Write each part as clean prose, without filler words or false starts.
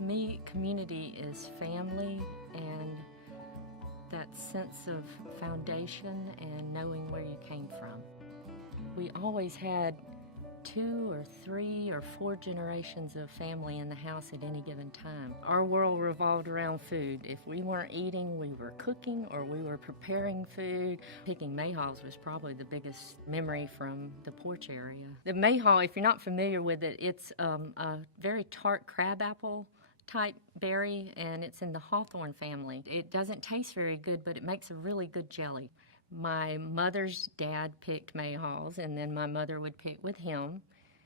To me, community is family and that sense of foundation and knowing where you came from. We always had 2 or 3 or 4 generations of family in the house at any given time. Our world revolved around food. If we weren't eating, we were cooking or we were preparing food. Picking mayhaws was probably the biggest memory from the porch area. The mayhaw, if you're not familiar with it, it's a very tart crabapple type berry, and it's in the hawthorn family. It doesn't taste very good, but it makes a really good jelly. My mother's dad picked mayhaws, and then my mother would pick with him.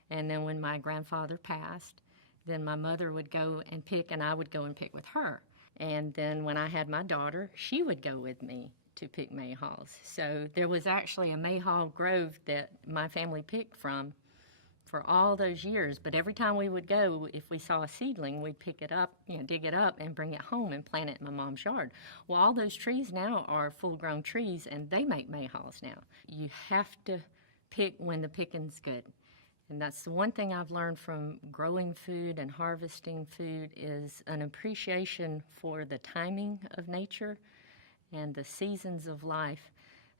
And then when my grandfather passed, then my mother would go and pick, and I would go and pick with her. And then when I had my daughter, she would go with me to pick mayhaws. So there was actually a mayhaw grove that my family picked from for all those years, but every time we would go, if we saw a seedling, we'd pick it up, dig it up and bring it home and plant it in my mom's yard. Well, all those trees now are full-grown trees, and they make mayhaws now. You have to pick when the picking's good. And that's the one thing I've learned from growing food and harvesting food is an appreciation for the timing of nature and the seasons of life.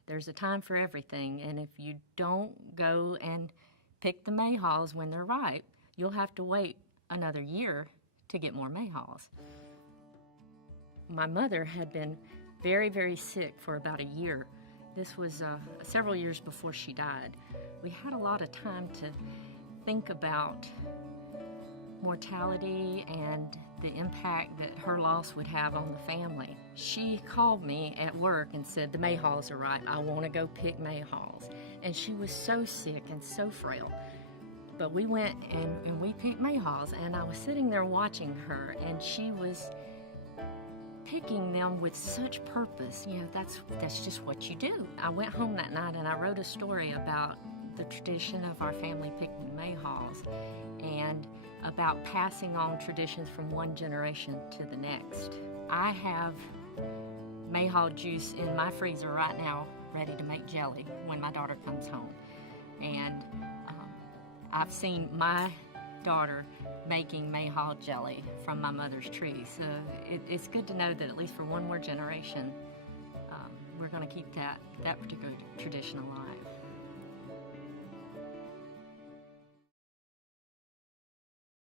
There's a time for everything, and if you don't go and pick the mayhaws when they're ripe, you'll have to wait another year to get more mayhaws. My mother had been very, very sick for about a year. This was several years before she died. We had a lot of time to think about mortality and the impact that her loss would have on the family. She called me at work and said, "The mayhaws are ripe. I want to go pick mayhaws." And she was so sick and so frail. But we went and we picked mayhaws, and I was sitting there watching her, and she was picking them with such purpose. That's just what you do. I went home that night and I wrote a story about the tradition of our family picking mayhaws and about passing on traditions from one generation to the next. I have mayhaw juice in my freezer right now ready to make jelly when my daughter comes home. And I've seen my daughter making mayhaw jelly from my mother's tree. So it's good to know that at least for one more generation, we're going to keep that particular tradition alive.